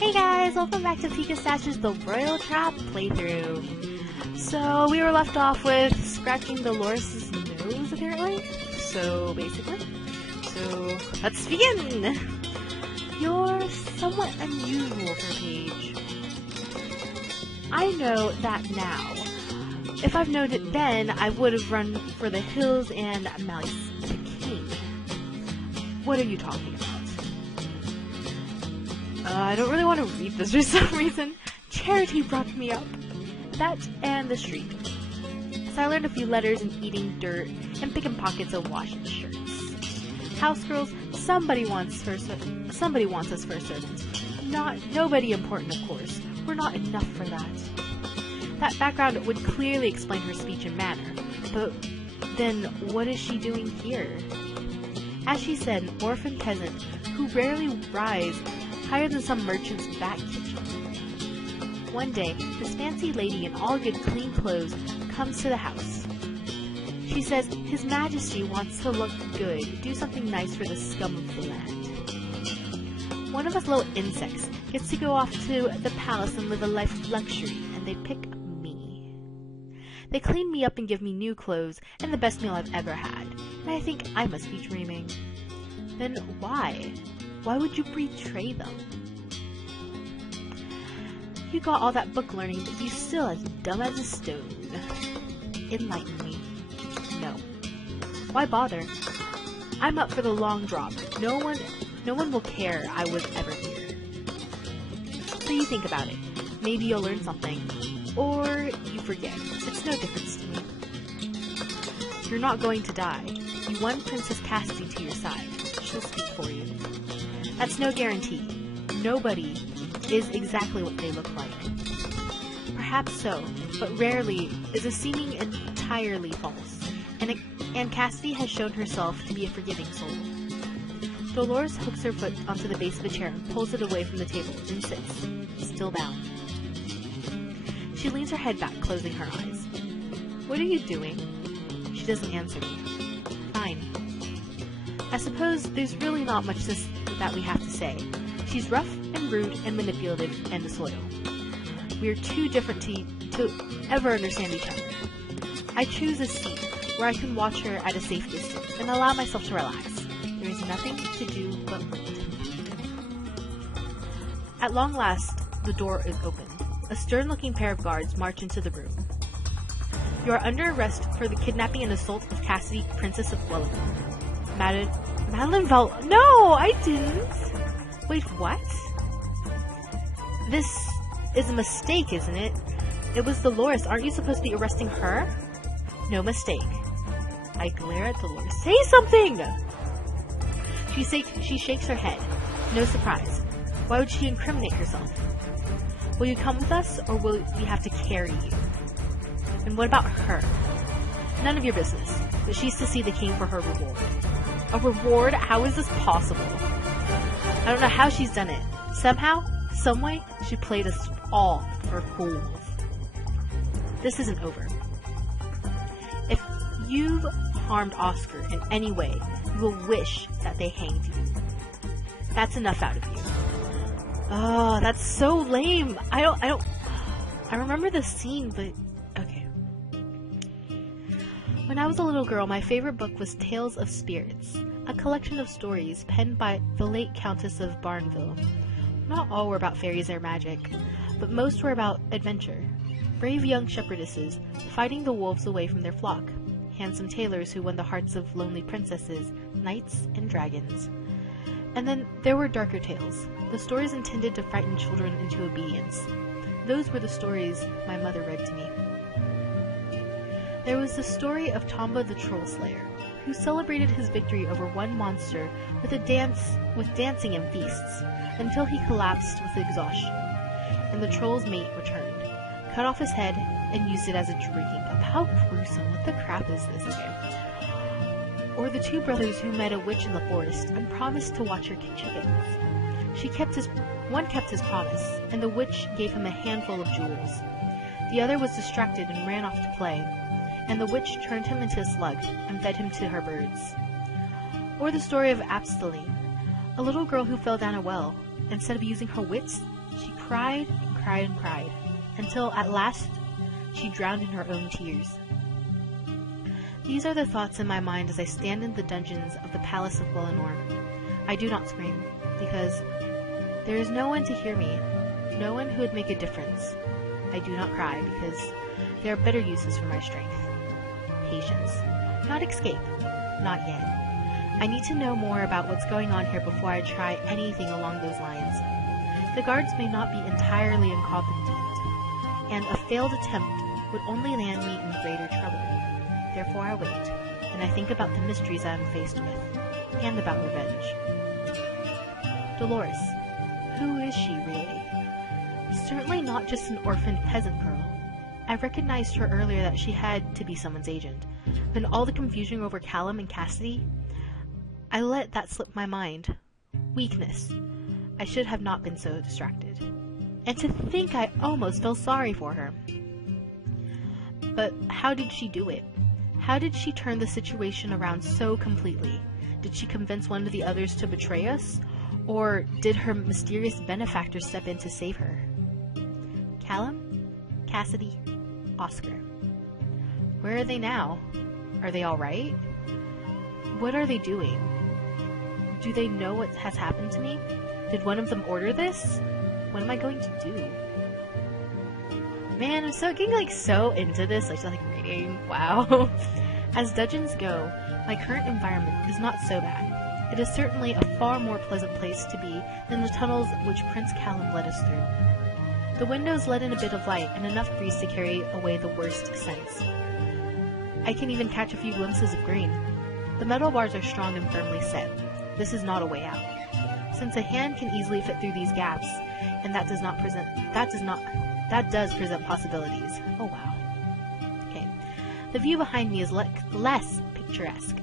Hey guys, welcome back to Pikastache's The Royal Trap playthrough. So, we were left off with scratching Dolores' nose, apparently. So, let's begin! You're somewhat unusual for Paige. I know that now. If I've known it then, I would have run for the hills and mouse the king. What are you talking about? I don't really want to read this for some reason. Charity brought me up. That and the street. So I learned a few letters and eating dirt and picking pockets of washing shirts. House girls, somebody wants us for a servant. Nobody important, of course. We're not enough for that. That background would clearly explain her speech and manner. But then what is she doing here? As she said, an orphan peasant who rarely rise higher than some merchant's back kitchen. One day, this fancy lady in all good clean clothes comes to the house. She says, His Majesty wants to look good, do something nice for the scum of the land. One of us little insects gets to go off to the palace and live a life of luxury, and they pick me. They clean me up and give me new clothes and the best meal I've ever had, and I think I must be dreaming. Then why? Why would you betray them? You got all that book learning, but you're still as dumb as a stone. Enlighten me. No. Why bother? I'm up for the long drop. No one will care I was ever here. So you think about it. Maybe you'll learn something. Or you forget. It's no difference to me. You're not going to die. You won Princess Cassidy to your side. She'll speak for you. That's no guarantee. Nobody is exactly what they look like. Perhaps so, but rarely is a seeming entirely false, and Cassidy has shown herself to be a forgiving soul. Dolores hooks her foot onto the base of a chair and pulls it away from the table and sits, still bound. She leans her head back, closing her eyes. What are you doing? She doesn't answer me. Fine. I suppose there's really not much that we have to say. She's rough and rude and manipulative and disloyal. We are too different to ever understand each other. I choose a seat where I can watch her at a safe distance and allow myself to relax. There is nothing to do but wait. At long last, the door is open. A stern-looking pair of guards march into the room. You are under arrest for the kidnapping and assault of Cassidy, Princess of Wellington. Madeline No, I didn't! Wait, what? This is a mistake, isn't it? It was Dolores. Aren't you supposed to be arresting her? No mistake. I glare at Dolores. Say something! She shakes her head. No surprise. Why would she incriminate herself? Will you come with us, or will we have to carry you? And what about her? None of your business, but she's to see the king for her reward. A reward? How is this possible? I don't know how she's done it. Somehow, someway, she played us all for fools. This isn't over. If you've harmed Oscar in any way, you will wish that they hanged you. That's enough out of you. Oh, that's so lame. I remember the scene, but okay. When I was a little girl, my favorite book was Tales of Spirits, a collection of stories penned by the late Countess of Barneville. Not all were about fairies or magic, but most were about adventure. Brave young shepherdesses fighting the wolves away from their flock, handsome tailors who won the hearts of lonely princesses, knights, and dragons. And then there were darker tales, the stories intended to frighten children into obedience. Those were the stories my mother read to me. There was the story of Tomba the Troll Slayer, who celebrated his victory over one monster with dancing and feasts, until he collapsed with exhaustion, and the troll's mate returned, cut off his head, and used it as a drinking cup. How gruesome! What the crap is this again? Or the two brothers who met a witch in the forest and promised to watch her chickens. One kept his promise, and the witch gave him a handful of jewels. The other was distracted and ran off to play, and the witch turned him into a slug and fed him to her birds. Or the story of Absteline, a little girl who fell down a well. Instead of using her wits, She cried and cried and cried, until at last she drowned in her own tears. These are the thoughts in my mind as I stand in the dungeons of the Palace of Glenor. I do not scream, because there is no one to hear me, no one who would make a difference. I do not cry, because there are better uses for my strength. Patience. Not escape. Not yet. I need to know more about what's going on here before I try anything along those lines. The guards may not be entirely incompetent, and a failed attempt would only land me in greater trouble. Therefore I wait, and I think about the mysteries I am faced with, and about revenge. Dolores. Who is she, really? Certainly not just an orphaned peasant girl. I recognized her earlier that she had to be someone's agent. But in all the confusion over Callum and Cassidy, I let that slip my mind. Weakness. I should have not been so distracted. And to think I almost felt sorry for her. But how did she do it? How did she turn the situation around so completely? Did she convince one of the others to betray us? Or did her mysterious benefactor step in to save her? Callum, Cassidy, Oscar. Where are they now? Are they alright? What are they doing? Do they know what has happened to me? Did one of them order this? What am I going to do? Man, I'm getting so into this, like reading. Wow. As dungeons go, my current environment is not so bad. It is certainly a far more pleasant place to be than the tunnels which Prince Callum led us through. The windows let in a bit of light and enough breeze to carry away the worst scents. I can even catch a few glimpses of green. The metal bars are strong and firmly set. This is not a way out. Since a hand can easily fit through these gaps, and that does present possibilities. Oh wow. Okay. The view behind me is less picturesque,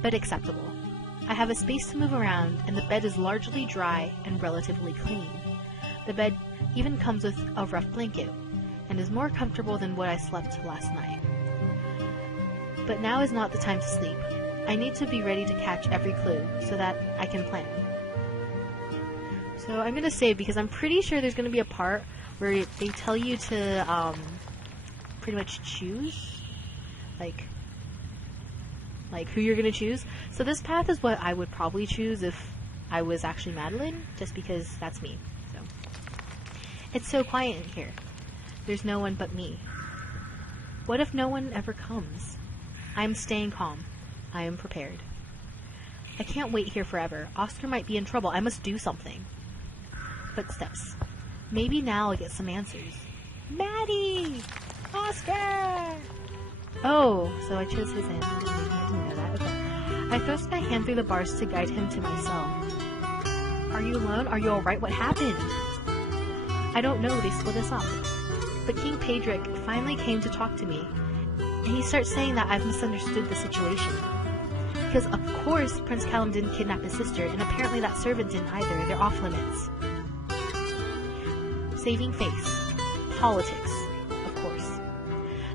but acceptable. I have a space to move around, and the bed is largely dry and relatively clean. The bed even comes with a rough blanket, and is more comfortable than what I slept last night. But now is not the time to sleep. I need to be ready to catch every clue, so that I can plan. So I'm going to save, because I'm pretty sure there's going to be a part where they tell you to pretty much choose, like who you're going to choose. So this path is what I would probably choose if I was actually Madeline, just because that's me. So it's so quiet in here. There's no one but me. What if no one ever comes? I am staying calm. I am prepared. I can't wait here forever. Oscar might be in trouble. I must do something. Footsteps. Maybe now I'll get some answers. Maddie! Oscar! Oh, so I chose his hand. I didn't know that. Okay. I thrust my hand through the bars to guide him to my cell. Are you alone? Are you alright? What happened? I don't know. They split us up. But King Pedric finally came to talk to me. And he starts saying that I've misunderstood the situation. Because of course Prince Callum didn't kidnap his sister, and apparently that servant didn't either. They're off limits. Saving face. Politics. Of course.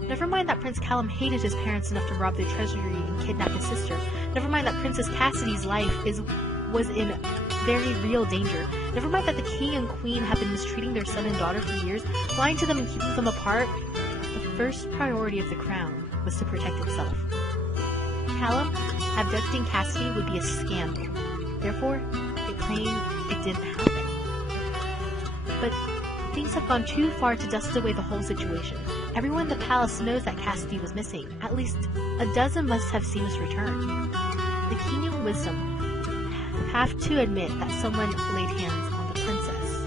Never mind that Prince Callum hated his parents enough to rob their treasury and kidnap his sister. Never mind that Princess Cassidy's life was in very real danger. Never mind that the king and queen have been mistreating their son and daughter for years, lying to them and keeping them apart. The first priority of the crown was to protect itself. Callum abducting Cassidy would be a scandal. Therefore, they claim it didn't happen. But things have gone too far to dust away the whole situation. Everyone in the palace knows that Cassidy was missing. At least a dozen must have seen us return. The king in wisdom have to admit that someone laid hands on the princess.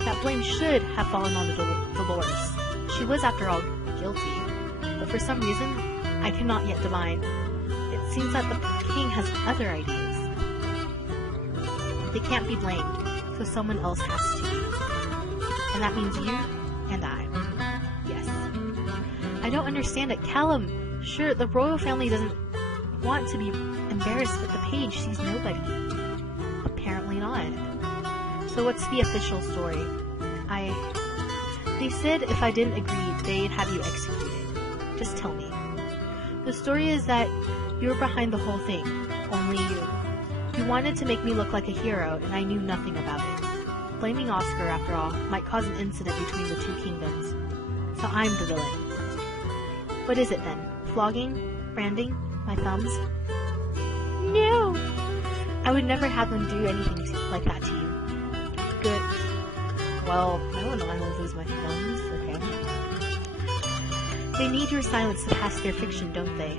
That blame should have fallen on Dolores. She was, after all, guilty. But for some reason, I cannot yet divine. It seems that the king has other ideas. They can't be blamed, so someone else has to. And that means you and I. Yes. I don't understand it. Callum, sure, the royal family doesn't want to be embarrassed, but the page sees nobody. Apparently not. So what's the official story? They said if I didn't agree, they'd have you executed. Just tell me. The story is that you were behind the whole thing. Only you. You wanted to make me look like a hero, and I knew nothing about it. Blaming Oscar, after all, might cause an incident between the two kingdoms. So I'm the villain. What is it then? Flogging? Branding? My thumbs? No! I would never have them do anything like that to you. Good. Well, I don't know I won't lose my thumbs, okay. They need your silence to pass their fiction, don't they?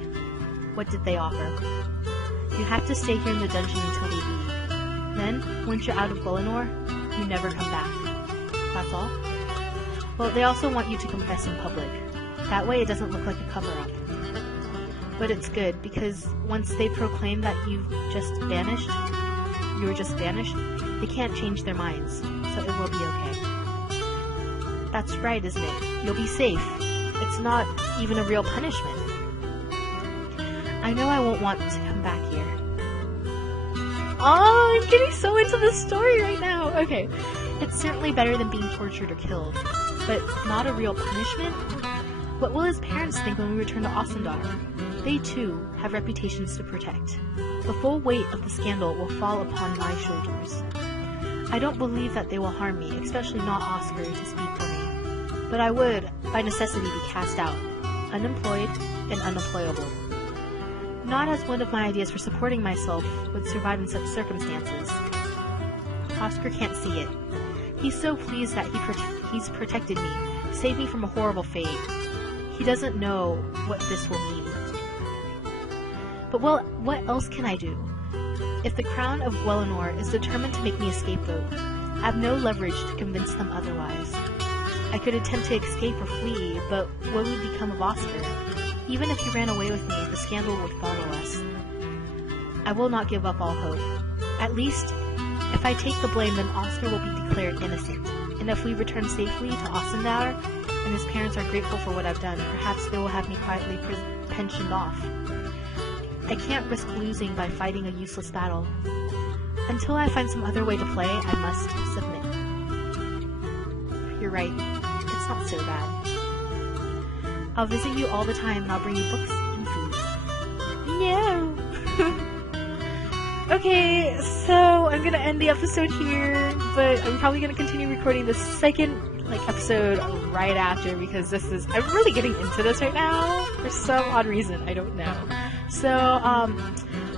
What did they offer? You have to stay here in the dungeon until they leave. Then, once you're out of Golinor, you never come back. That's all? Well, they also want you to confess in public. That way it doesn't look like a cover-up. But it's good, because once they proclaim that you were just vanished, they can't change their minds, so it will be okay. That's right, isn't it? You'll be safe. It's not even a real punishment. I know I won't want to come back here. Oh, I'm getting so into the story right now! Okay. It's certainly better than being tortured or killed, but not a real punishment? What will his parents think when we return to Asundar? They, too, have reputations to protect. The full weight of the scandal will fall upon my shoulders. I don't believe that they will harm me, especially not Oscar to speak for me. But I would, by necessity, be cast out, unemployed and unemployable. Not as one of my ideas for supporting myself would survive in such circumstances. Oscar can't see it. He's so pleased that he's protected me, saved me from a horrible fate. He doesn't know what this will mean. But well, what else can I do? If the crown of Welinor is determined to make me a scapegoat, I have no leverage to convince them otherwise. I could attempt to escape or flee, but what would become of Oscar? Even if he ran away with me, the scandal would follow us. I will not give up all hope. At least, if I take the blame, then Oscar will be declared innocent. And if we return safely to Asundar, and his parents are grateful for what I've done, perhaps they will have me quietly pensioned off. I can't risk losing by fighting a useless battle. Until I find some other way to play, I must submit. You're right. It's not so bad. I'll visit you all the time and I'll bring you books and food. No! Okay, so I'm gonna end the episode here, but I'm probably gonna continue recording the second episode right after, because I'm really getting into this right now for some odd reason, I don't know. So,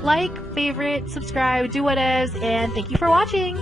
like, favorite, subscribe, do whatevs, and thank you for watching!